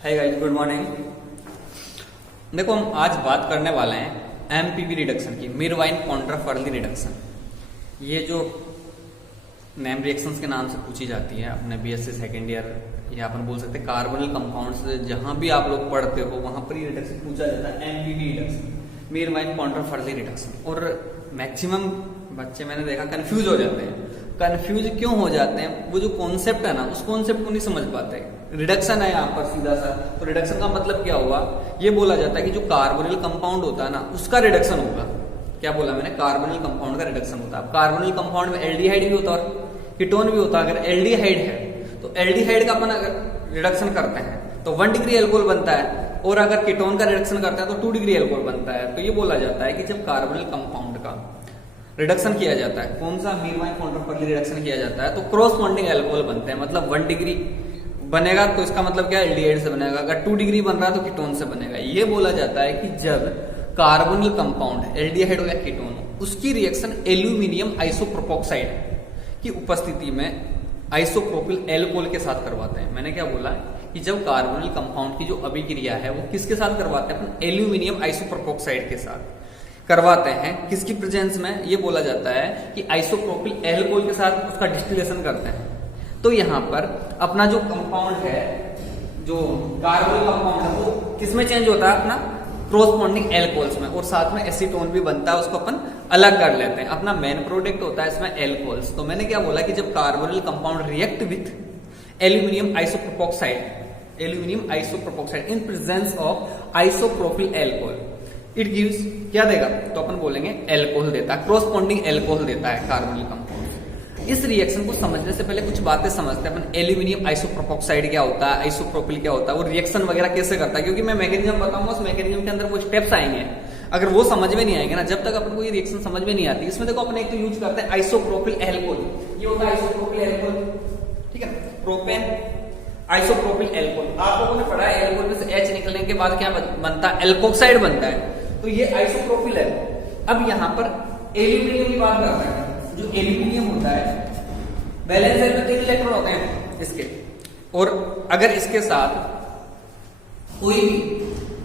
Hi guys, good morning. देखो, हम आज बात करने वाले हैं एमपीवी रिडक्शन की, मीरवाइन कॉन्ट्राफर्ली रिडक्शन। ये जो नेम रिएक्शंस के नाम से पूछी जाती है अपने बीएससी सेकेंड ईयर, या अपन बोल सकते हैं कार्बोनिल कंपाउंड्स, जहां भी आप लोग पढ़ते हो वहां पर ये रिडक्शन पूछा जाता है, एमपीवी रिडक्शन, मीरवाइन कॉन्ट्राफर्ली रिडक्शन। और मैक्सिमम बच्चे मैंने देखा कंफ्यूज हो जाते हैं। कंफ्यूज क्यों हो जाते हैं? वो जो कॉन्सेप्ट है ना, उस कॉन्सेप्ट को नहीं समझ पाते। रिडक्शन है यहाँ पर सीधा सा, तो रिडक्शन का मतलब क्या हुआ? ये बोला जाता है कि जो कार्बोनिल कंपाउंड होता है ना, उसका रिडक्शन होगा। क्या बोला मैंने? कार्बोनिल कंपाउंड का रिडक्शन होता है। कार्बोनिल कंपाउंड में एल्डिहाइड भी होता है और कीटोन भी होता है। अगर एल्डिहाइड है तो एल्डिहाइड का अपन अगर रिडक्शन करते हैं तो 1 डिग्री एल्कोहल बनता है, और अगर कीटोन का रिडक्शन करते हैं तो 2 डिग्री एल्कोहल बनता है। तो ये बोला जाता है कि जब कार्बोनिल कंपाउंड का रिडक्शन किया जाता है, कौन सा? मीरवाइन कॉन्ट्राफर्ली रिडक्शन किया जाता है, तो क्रॉसपॉन्डिंग एल्कोहल बनते हैं। मतलब 1 डिग्री बनेगा तो इसका मतलब क्या? एल्डिहाइड से बनेगा। अगर 2 डिग्री बन रहा है तो कीटोन से बनेगा। ये बोला जाता है कि जब कार्बोनिल कंपाउंड एल्डिहाइड हो या कीटोन हो, उसकी रिएक्शन एल्यूमिनियम आइसोप्रोपोक्साइड की उपस्थिति में आइसोप्रोपिल एल्कोहल के साथ करवाते हैं। मैंने क्या बोला कि जब कार्बोनिल कंपाउंड की जो अभिक्रिया है वो किसके साथ करवाते हैं? अपन एल्यूमिनियम आइसोप्रोपोक्साइड के साथ करवाते हैं। किसकी प्रेजेंस में? ये बोला जाता है कि आइसोप्रोपिल एल्कोहल के साथ उसका डिस्टिलेशन करते हैं। तो यहाँ पर अपना जो कंपाउंड है, जो कार्बोनिल कंपाउंड है, वो किसमें चेंज होता है? अपना क्रॉसपॉन्डिंग एल्कोहल्स में, और साथ में एसीटोन भी बनता है, उसको अपन अलग कर लेते हैं। अपना मेन प्रोडक्ट होता है इसमें एल्कोहल्स। तो मैंने क्या बोला कि जब carbonyl compound react with aluminium आइसोप्रोपोक्साइड in presence of isopropyl alcohol, it gives क्या देगा? तो अपन बोलेंगे एल्कोहल देता है, क्रॉसपॉन्डिंग एल्कोहल देता है कार्बोनिल कंपाउंड। इस रिएक्शन को समझने से पहले कुछ बातें समझते हैं अपन। एल्यूमिनियम आइसोप्रोपोक्साइड क्या होता है, आइसोप्रोपिल क्या होता है, वो रिएक्शन वगैरह कैसे करता है, क्योंकि मैं मैकेनिज्म बताऊंगा, उस मैकेनिज्म के अंदर वो स्टेप्स आएंगे। अगर वो समझ में नहीं आएंगे ना, जब तक अपन को ये रिएक्शन समझ में नहीं आती। इसमें देखो अपन एक तो यूज करते हैं आइसोप्रोपिल एल्कोहल, ये होता है आइसोप्रोपिल एल्कोहल, ठीक है, प्रोपेन आइसोप्रोपिल एल्कोहल। आप लोगों ने पढ़ा है एल्कोहल में से H निकलने के बाद क्या बनता है? एल्कोक्साइड बनता है। तो ये आइसोप्रोपिल है। अब यहाँ पर एल्यूमिनियम की बात करते हैं। जो एल्यूमिनियम होता है, वैलेंस शेल में 3 इलेक्ट्रॉन होते हैं इसके, और अगर इसके साथ कोई भी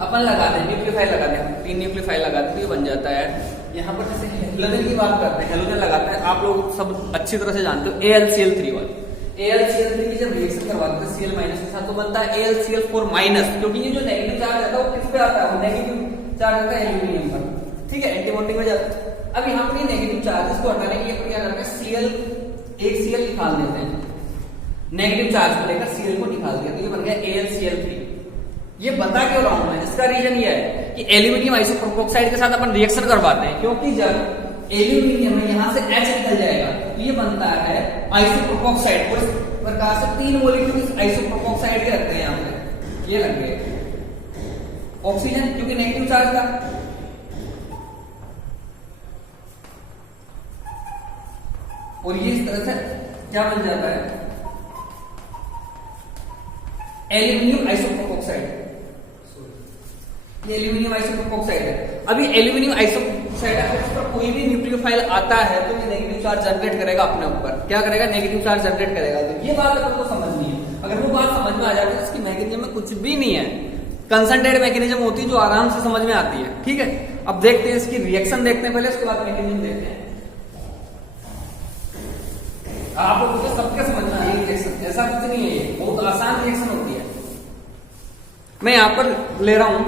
अपन लगा दें, न्यूक्लियोफाइल लगा दें, 3 न्यूक्लियोफाइल लगा दें, तो ये बन जाता है। यहाँ पर जैसे हेलोजन की बात करते हैं, हेलोजन लगाते हैं, आप लोग सब अच्छी तरह से जानते हो, AlCl3 वाला। AlCl3 की जब रिएक्शन करवाते हैं Cl- के साथ, तो बनता है AlCl4-, क्योंकि ये जो नेगेटिव चार्ज आता है वो किस पे आता है? वो नेगेटिव चार्ज आता है एल्यूमिनियम पर, ठीक है, एंटी बॉन्डिंग में जाता है। अब यहाँ पर ये नेगेटिव चार्ज को हटाने के लिए क्या करते हैं? एक Cl निकाल देते हैं, नेगेटिव चार्ज को लेकर Cl को निकाल दिया, तो ये बन गया AlCl3। ये बता क्यों रहा हूं मैं? इसका रीजन ये है कि एल्यूमिनियम आइसोप्रोपोक्साइड के साथ अपन रिएक्शन करवाते हैं, क्योंकि जब एल्यूमिनियम में यहां से H निकल जाएगा तो ये बनता है आइसोप्रोपोक्साइड, और इस प्रकार से 3 मॉलिक्यूल आइसोप्रोपोक्साइड के रखते हैं। यहाँ पे ये लग गए ऑक्सीजन, क्योंकि नेगेटिव चार्ज था, और ये इस तरह से क्या बन जाता है? एल्यूमिनियम आइसोप्रोपोक्साइड। ये एल्यूमिनियम आइसोप्रोपोक्साइड है। अभी एल्यूमिनियम आइसोप्रोपोक्साइड है, इस पर कोई भी न्यूक्लियोफाइल आता है तो ये नेगेटिव चार्ज जनरेट करेगा अपने ऊपर। क्या करेगा? नेगेटिव चार्ज जनरेट करेगा। तो ये बात अपन को समझनी है। अगर वो बात समझ में आ जाती है तो इसकी मैकेनिज्म में कुछ भी नहीं है, कंसंट्रेटेड मैकेनिज्म होती है जो आराम से समझ में आती है, ठीक है। अब देखते हैं इसकी रिएक्शन, देखते हैं पहले, उसके बाद मैकेनिज्म देखते हैं। आप लोगों को सबके समझना है रिएक्शन, ऐसा कुछ नहीं है, ये बहुत आसान रिएक्शन होती है। मैं यहां पर ले रहा हूं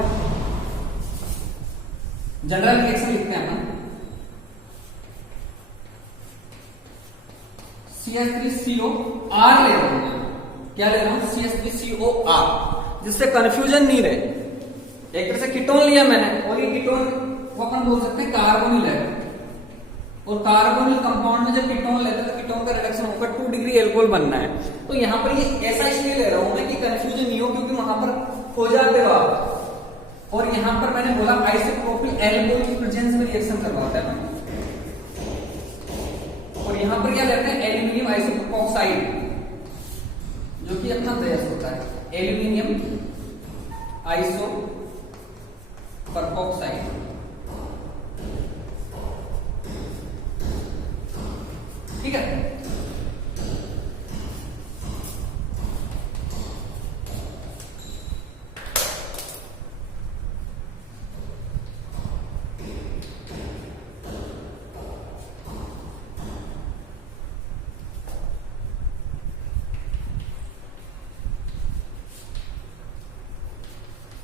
जनरल रिएक्शन, लिखते हैं हम CH3COR ले रहा हूं। क्या ले रहा हूं? CH3COR, जिससे कंफ्यूजन नहीं रहे। एक तरह से कीटोन लिया मैंने, और ये कीटोन को अपन बोल सकते हैं कार्बोनिल है, और कार्बोनिल कंपाउंड में जब कीटोन लेते हैं तो कीटोन का रिडक्शन होकर 2 डिग्री एल्कोहल बनना है। तो यहाँ पर ये ऐसा इसलिए ले रहा हूं मैं कि कंफ्यूजन नहीं हो, क्योंकि वहां पर हो जाते हो आप। और यहाँ पर मैंने बोला आइसोप्रोपिल एल्कोहल की प्रेजेंस में रिएक्शन करवाता है। और यहाँ पर क्या लेते हैं? एल्यूमिनियम आइसोप्रोपोक्साइड, जो कि अपना बेस होता है, एल्यूमिनियम आइसोप्रोपोक्साइड, ठीक है।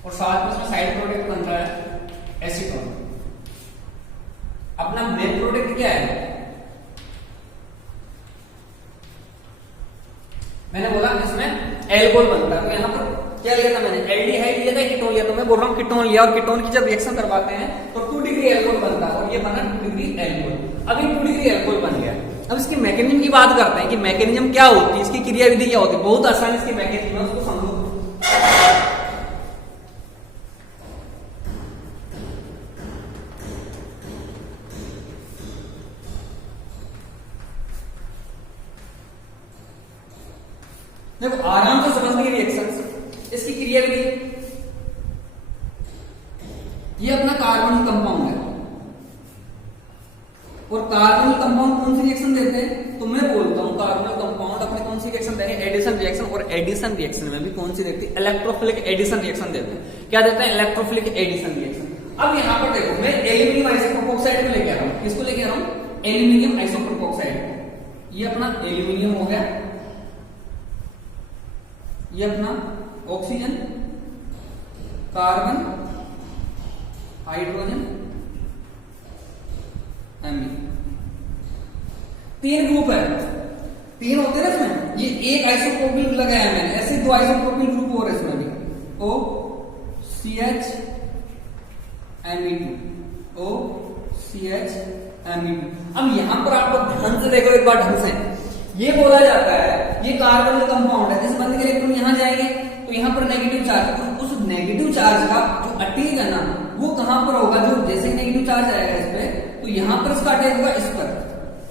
और साथ में इसमें साइड प्रोडक्ट बन रहा है एसीटोन। अपना मेन प्रोडक्ट क्या है? मैंने बोला इसमें एल्कोहल बनता है, तो यहाँ पर क्या लिया था मैंने? एल्डिहाइड लिया था, कीटोन लिया, तो मैं बोल रहा हूँ कीटोन लिया, और कीटोन की जब रिएक्शन करवाते हैं तो 2 डिग्री एल्कोहल बनता है, और ये बना 2 डिग्री एल्कोहल। अब ये 2 डिग्री एल्कोहल बन गया। अब इसकी मैकेनिज्म की बात करते हैं कि मैकेनिज्म क्या होती है, इसकी क्रियाविधि क्या होती है। बहुत आसान इसकी मैकेनिज्म है, उसको समझो। देखो आराम से समझने की रिएक्शन, इसकी क्रियाविधि, ये अपना कार्बन कंपाउंड है, और कार्बन कंपाउंड कौन सी रिएक्शन देते हैं? तो मैं बोलता हूं कार्बन कंपाउंड अपने कौन सी रिएक्शन देंगे? Addition reaction. और एडिशन रिएक्शन में भी कौन सी देती है? इलेक्ट्रोफिलिक एडिशन रिएक्शन देते हैं। क्या देते हैं? Electrophilic addition reaction. अब यहां पर देखो, मैं एल्यूमिनियम आइसोप्रोपोक्साइड में लेके आ रहा हूं। किसको लेके आ रहा हूं? एल्यूमिनियम आइसोप्रोपोक्साइड। ये अपना एल्यूमिनियम हो गया, ये अपना oxygen, carbon, hydrogen, ME, 3 group है। 3 होते हैं ना इसमें। ये एक आइसोप्रोपिल लगाया मैंने, ऐसे 2 आइसोप्रोपिल ग्रुप और इसमें भी O CH Me2, O CH Me2। अब यहां पर आप लोग ध्यान से देखो एक बार ढंग से। ये बोला जाता है ये कार्बन कंपाउंड है, इस बंद के इलेक्ट्रॉन यहां जाएंगे तो यहां पर नेगेटिव चार्ज, तो उस नेगेटिव चार्ज का जो अटैक है ना वो कहां पर होगा? जो जैसे नेगेटिव चार्ज आएगा इस पे, तो यहां पर इसका अटैक होगा इस पर।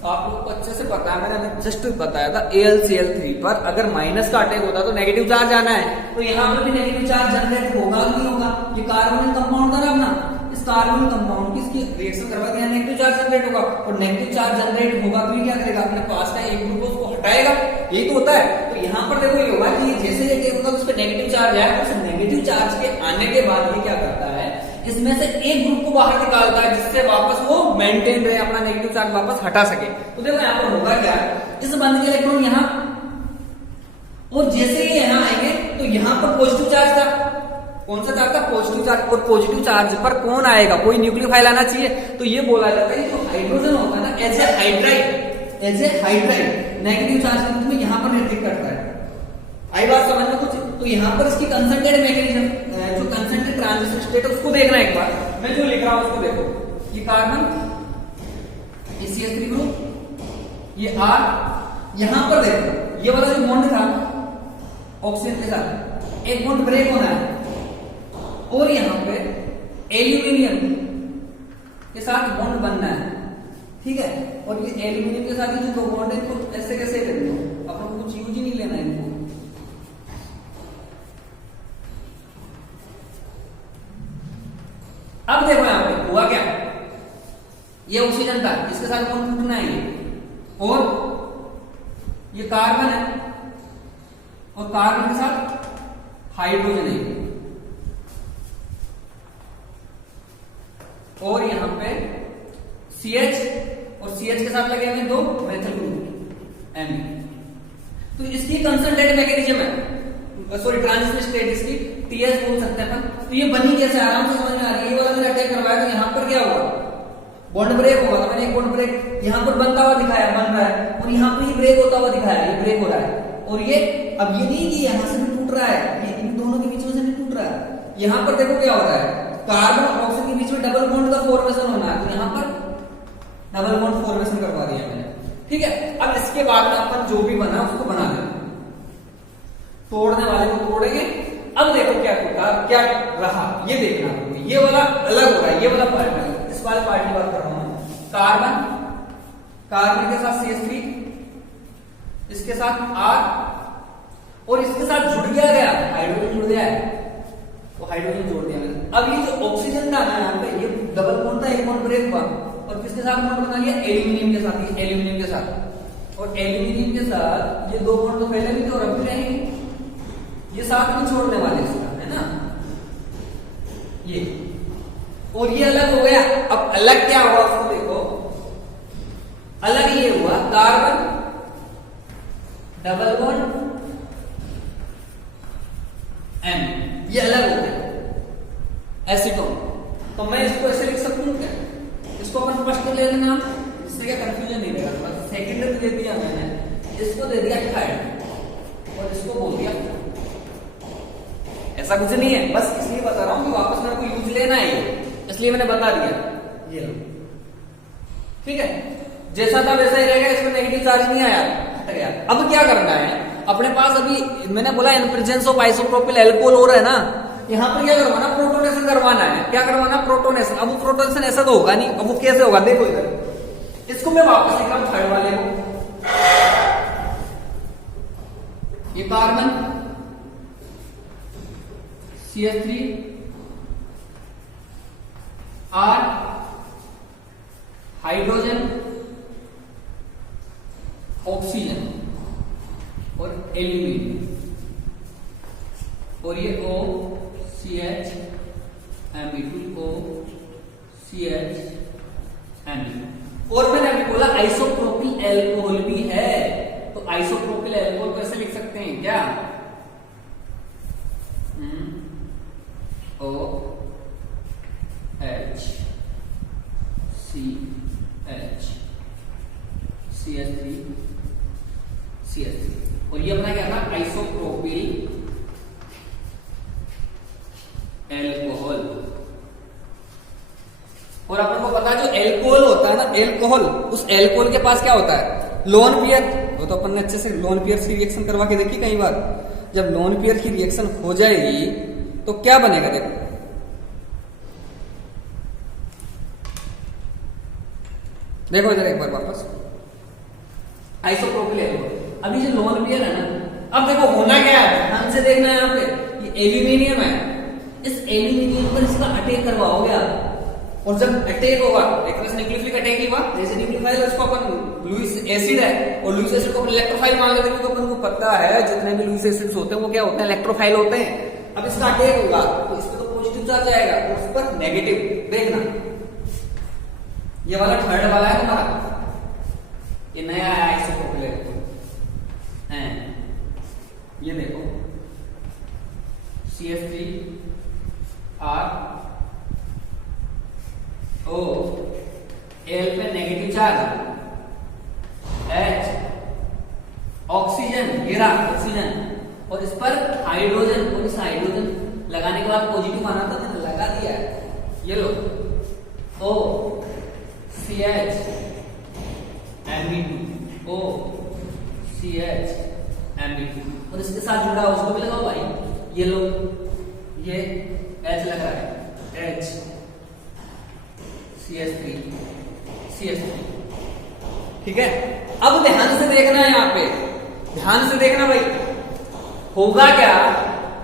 आप लोग को अच्छे से पता है, मैंने अभी जस्ट बताया था AlCl3 पर अगर माइनस का अटैक होता तो नेगेटिव चार्ज आना है, तो यहां पर भी नेगेटिव चार्ज जनरेट होगा नहीं होगा? ये कार्बन कंपाउंड था ना अपना, इस कार्बन कंपाउंड की इसकी रिएक्शन करवा के नेगेटिव चार्ज जनरेट होगा, और नेगेटिव चार्ज जनरेट होगा तो ये क्या करेगा? अपने पास का एक ग्रुप उसको हटाएगा, यही तो होता है। तो यहाँ पर देखो ये होगा कि जैसे ये होगा उस पर नेगेटिव चार्ज आया, उस नेगेटिव चार्ज के आने के बाद ये क्या करता है? इसमें से एक ग्रुप को बाहर निकालता है, जिससे वापस वो मेंटेन रहे, अपना नेगेटिव चार्ज वापस हटा सके। तो देखो यहाँ पर होगा क्या? इस बंद के इलेक्ट्रॉन यहाँ, और जैसे ये यहाँ आएंगे तो यहाँ पर पॉजिटिव चार्ज था। कौन सा चार्ज था? Positive charge. और पॉजिटिव चार्ज पर कौन आएगा? कोई न्यूक्लियोफाइल आना चाहिए। तो ये बोला जाता है जो हाइड्रोजन होता है ना, as a hydride negative charge के रूप में यहाँ पर निर्दिष्ट करता है। आई बात समझ में कुछ? तो यहाँ पर इसकी कंसंट्रेटेड मैकेनिज्म, जो कंसंट्रेटेड ट्रांजिशन स्टेट है उसको देखना एक बार। मैं जो लिख रहा हूं उसको देखो। ये कार्बन, ये CH3 ग्रुप, ये R, यहां पर देखो ये वाला जो बॉन्ड था ऑक्सीजन के साथ, एक बॉन्ड ब्रेक होना है, और यहां पे एल्यूमिनियम के साथ बॉन्ड बनना है, ठीक है। और ये एल्यूमिनियम के साथ जो 2 बॉन्ड है इनको ऐसे कैसे कर दो, अपन को कुछ यूज ही नहीं लेना है इनको। अब देखो यहां पे हुआ क्या? ये ऑक्सीजन था, इसके साथ बॉन्ड टूटना है ये, और ये कार्बन है, और कार्बन के साथ हाइड्रोजन है, और यहां पे CH, और CH के साथ लगे हुए 2 मेथल ग्रुप M। तो इसकी कंसंट्रेटेड मैकेनिज्म है, सॉरी ट्रांजिशन स्टेट इसकी TS बोल सकते हैं अपन। तो ये बनी कैसे? आराम से समझ में आ रही है। ये वाला मैंने अटैक करवाया तो यहाँ पर क्या हुआ? बॉन्ड ब्रेक होगा। तो मैंने एक बॉन्ड ब्रेक यहाँ पर बनता हुआ दिखाया, बन रहा है, और यहाँ पर ये ब्रेक होता हुआ दिखाया, ये ब्रेक हो रहा है। और ये अब ये नहीं कि यहाँ से भी टूट रहा है, ये इन दोनों के बीच में से भी टूट रहा है। यहाँ पर देखो क्या हो रहा है? कार्बन और ऑक्सीजन के बीच में डबल बॉन्ड का फॉर्मेशन होना है, तो यहाँ पर डबल बॉन्ड फॉर्मेशन करवा दिया मैंने, ठीक है। अब इसके बाद में अपन जो भी बना उसको बना लेंगे, तोड़ने वाले को तोड़ेंगे। अब देखो क्या होगा, क्या रहा ये देखना। ये वाला अलग हो रहा है, ये वाला पार्ट है, इस वाले पार्ट की बात कर रहा हूं। कार्बन, कार्बन के साथ CH3, इसके साथ R, और इसके साथ जुड़ गया हाइड्रोजन जुड़ गया है, तो हाइड्रोजन जोड़ दिया मैंने। अब ये जो ऑक्सीजन था ना यहाँ पे, ये डबल बॉन्ड था, एक बॉन्ड ब्रेक हुआ, और किसके साथ बॉन्ड बना लिया? एल्यूमिनियम के साथ। ये एल्यूमिनियम के साथ, और एल्यूमिनियम के साथ ये 2 बॉन्ड तो पहले भी थे और अब भी रहेंगे, ये साथ में छोड़ने वाले इसका, है ना ये। और ये अलग हो गया। अब अलग क्या हुआ उसको देखो, अलग ये हुआ कार्बन डबल बॉन्ड M, ये अलग हो गया। एसीटोन। तो मैं इसको ऐसे लिख सकता हूँ क्या, इसको अपन फर्स्ट ले लेना, इससे क्या कंफ्यूजन नहीं रहेगा। सेकंड दे दिया मैंने, इसको दे दिया थायराइड और इसको बोल दिया, ऐसा कुछ नहीं है, बस इसलिए बता रहा हूं कि वापस मेरे को यूज लेना है, इसलिए मैंने बता दिया। ये लो, ठीक है, जैसा था वैसा ही रहेगा, इसमें नेगेटिव चार्ज नहीं आया, हट गया। अब क्या करना है अपने पास, अभी मैंने बोला in presence of isopropyl alcohol हो रहा है ना, यहाँ पर क्या करवाना, प्रोटोनेशन करवाना है। क्या करवाना, प्रोटोनेशन। अब वो प्रोटोनेशन ऐसा तो होगा नहीं, अब वो कैसे होगा देखो इधर, इसको मैं वापस लिख रहा हूं थर्ड वाले को, ये carbon CH3 R hydrogen oxygen और एल्यूमिनियम, और ये OCH Me2 OCH Me2। और मैंने अभी बोला आइसोप्रोपिल एल्कोहल भी है, तो आइसोप्रोपिल एल्कोहल को ऐसे लिख सकते हैं क्या, CH3 और ये अपना क्या था, आइसोप्रोपिल एल्कोहल। और अपन को पता है जो एल्कोहल होता है ना, एल्कोहल, उस एल्कोहल के पास क्या होता है, लोन पेयर। वो तो अपन ने अच्छे से लोन पेयर की रिएक्शन करवा के देखी कई बार। जब लोन पेयर की रिएक्शन हो जाएगी तो क्या बनेगा, देखो देखो इधर एक बार वापस, आइसोप्रोपिल एल्कोहल। अभी जो लोन पेयर है ना, अब देखो होना क्या है, ध्यान से देखना है, यहाँ पे ये एल्यूमिनियम है, इस एल्यूमिनियम पर इसका अटैक करवाओगे आप, और जब अटैक होगा, एक तरह से न्यूक्लियोफिलिक अटैक ही हुआ, जैसे न्यूक्लियोफाइल उसको अपन लुईस एसिड है, और लुईस एसिड को अपन इलेक्ट्रोफाइल मान लेते हैं, क्योंकि अपन को पता है जितने भी लुईस एसिड्स होते हैं वो क्या होते हैं, इलेक्ट्रोफाइल होते हैं। अब इसका अटैक होगा तो इस पर तो पॉजिटिव चार्ज आएगा, और उस पर नेगेटिव। देखना ये वाला थर्ड वाला है तुम्हारा, ये नया आया आइसोप्रोपिल एल्कोहल, ये देखो CH3 R O L पे नेगेटिव चार्ज, H ऑक्सीजन, ये रहा ऑक्सीजन, और इस पर हाइड्रोजन, और इस हाइड्रोजन लगाने के बाद पॉजिटिव आना था, मैंने लगा दिया है, ये लो O CH Me2 O CH Me2, और इसके साथ जुड़ा उसको भी लगाओ भाई, ये लो, ये H लग रहा है, H CH3 ठीक है। अब ध्यान से देखना है, यहाँ पे ध्यान से देखना भाई, होगा क्या,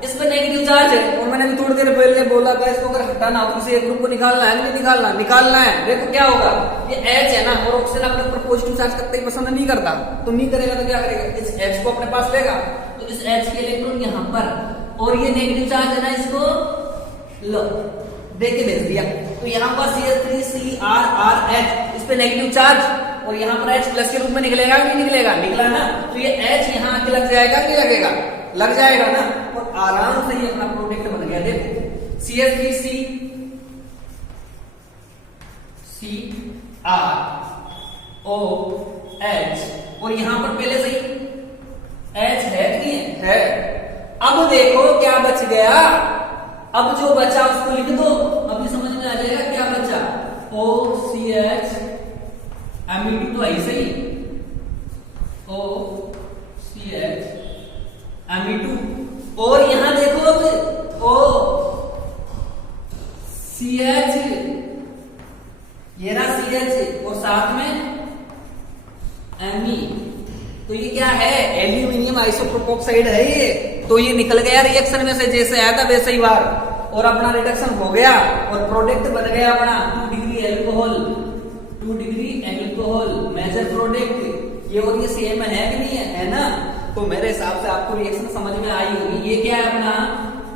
इस पर नेगेटिव चार्ज है, और मैंने भी थोड़ी देर पहले बोला था इसको अगर हटाना हो तो किसी एक ग्रुप को निकालना है, नहीं निकालना है। देखो क्या होगा, ये H है ना, और ऑक्सीजन अपने ऊपर पॉजिटिव चार्ज करते ही पसंद नहीं करता, तो नहीं करेगा तो क्या करेगा, इस H को अपने पास लेगा, तो इस H के इलेक्ट्रॉन यहाँ पर, और ये नेगेटिव चार्ज है ना, इसको लो दे के भेज दिया, तो यहाँ पर CH3CRRH, इस पे नेगेटिव चार्ज, और यहाँ पर H प्लस के रूप में निकलेगा कि नहीं निकलेगा, निकला ना, तो ये H यहाँ आके लग जाएगा कि नहीं लगेगा, लग जाएगा ना, और आराम से ये अपना प्रोडक्ट बन गया। देखो CH3CROH, और यहां पर पहले से ही H है कि नहीं है। अब देखो क्या बच गया, अब जो बचा उसको लिख दो, अभी समझ में आ जाएगा क्या बचा, OCH Me2 तो ऐसे ही, OCH Me2, और यहां देखो अब OCH, ये रहा CH, और साथ में Me, तो ये क्या है, एल्यूमिनियम आइसोप्रोपोक्साइड है ये, तो ये निकल गया रिएक्शन में से, जैसे आया था वैसे ही बार, और अपना रिडक्शन हो गया, और प्रोडक्ट बन गया अपना 2 डिग्री एल्कोहल मेजर प्रोडक्ट। ये और ये सेम है कि नहीं है ना, तो मेरे हिसाब से आपको रिएक्शन समझ में आई होगी। ये क्या है अपना,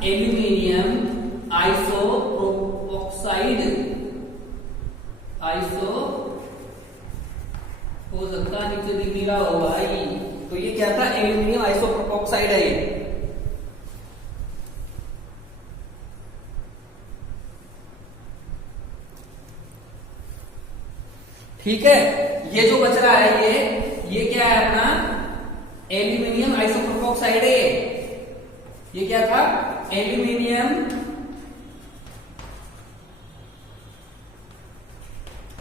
एल्यूमिनियम आइसोप्रोपोक्साइड, हो सकता नीचे दिख नहीं रहा हो भाई, तो ये क्या था, एल्यूमिनियम आइसोप्रोपोक्साइड है ये। ठीक है। ये जो बच रहा है ये क्या है अपना एल्यूमिनियम आइसोप्रोपोक्साइड है। ये क्या था, एल्यूमिनियम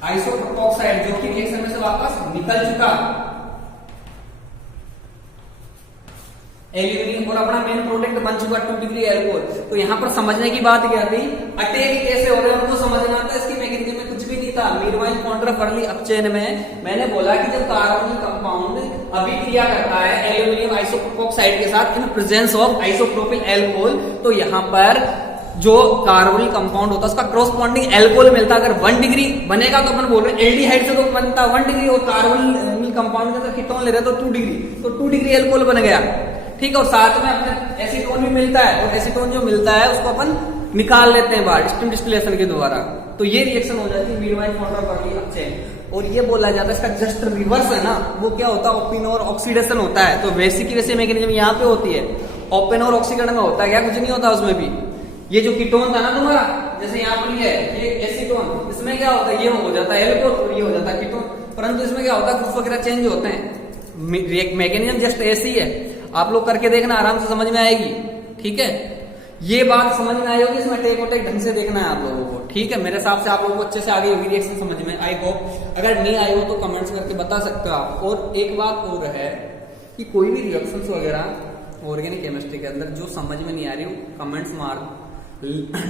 आइसोप्रोपोक्साइड, जो कि रिएक्शन में से वापस निकल चुका एल्यूमिनियम और अपना मेन प्रोडक्ट बन चुका 2 डिग्री एल्कोहल। तो यहां पर समझने की बात क्या थी, अटैक कैसे हो रहे हैं उनको समझना था, इसकी मैकेनिज्म में कुछ भी नहीं था। मीरवाइन कॉन्ट्राफर्ली अपचेन में मैंने बोला कि जब कार्बोनिल कंपाउंड अभिक्रिया करता है एल्यूमिनियम आइसोप्रोपोक्साइड के साथ in presence of isopropyl alcohol, तो यहां पर जो कार्बोनिल कंपाउंड होता है उसका कॉरस्पॉन्डिंग एल्कोहल मिलता है। अगर 1 डिग्री बनेगा तो अपन बोल रहे हैं एल्डिहाइड से तो बनता 1 डिग्री, और कार्बोनिल कंपाउंड के अंदर कीटोन ले रहे हैं तो 2 डिग्री, तो 2 डिग्री एल्कोहल बन गया। ठीक है, और साथ में अपने एसीटोन भी मिलता है, और एसीटोन जो मिलता है उसको अपन निकाल लेते हैं बाहर स्टीम डिस्टिलेशन के द्वारा। तो ये रिएक्शन हो जाती है मीरवाइन कॉन्ट्राफर्ली अपचेन। और ये बोला जाता है इसका जस्ट रिवर्स है ना, वो क्या होता है, ओपन और ऑक्सीडेशन होता है। तो वैसी की वैसी मैकेनिज्म यहाँ पे होती है, ओपन और ऑक्सीकरण में होता है क्या, कुछ नहीं होता उसमें भी। ये जो कीटोन था ना तुम्हारा, जैसे यहाँ पर ये एसीटोन, इसमें क्या होता है, ये हो जाता है एल्कोहल और ये हो जाता है कीटोन, परंतु इसमें क्या होता है ग्रुप वगैरह चेंज होते हैं। मैकेनिज्म जस्ट ऐसी है, आप लोग करके देखना, आराम से समझ में आएगी। ठीक है, ये बात समझ में आई होगी, इसमें टेक और टेक ढंग से देखना है आप लोगों को। ठीक है, मेरे हिसाब से आप लोगों को अच्छे से आ गई होगी रिएक्शन समझ में, आई होप। अगर नहीं आई हो तो कमेंट्स करके बता सकते हो आप। और एक बात और है कि कोई भी रिएक्शंस वगैरह ऑर्गेनिक केमिस्ट्री के अंदर जो समझ में नहीं आ रही हो कमेंट्स मार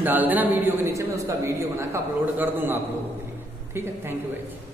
डाल देना वीडियो के नीचे, मैं उसका वीडियो बना कर अपलोड कर दूंगा आप लोगों के लिए। ठीक है, थैंक यू गाइस।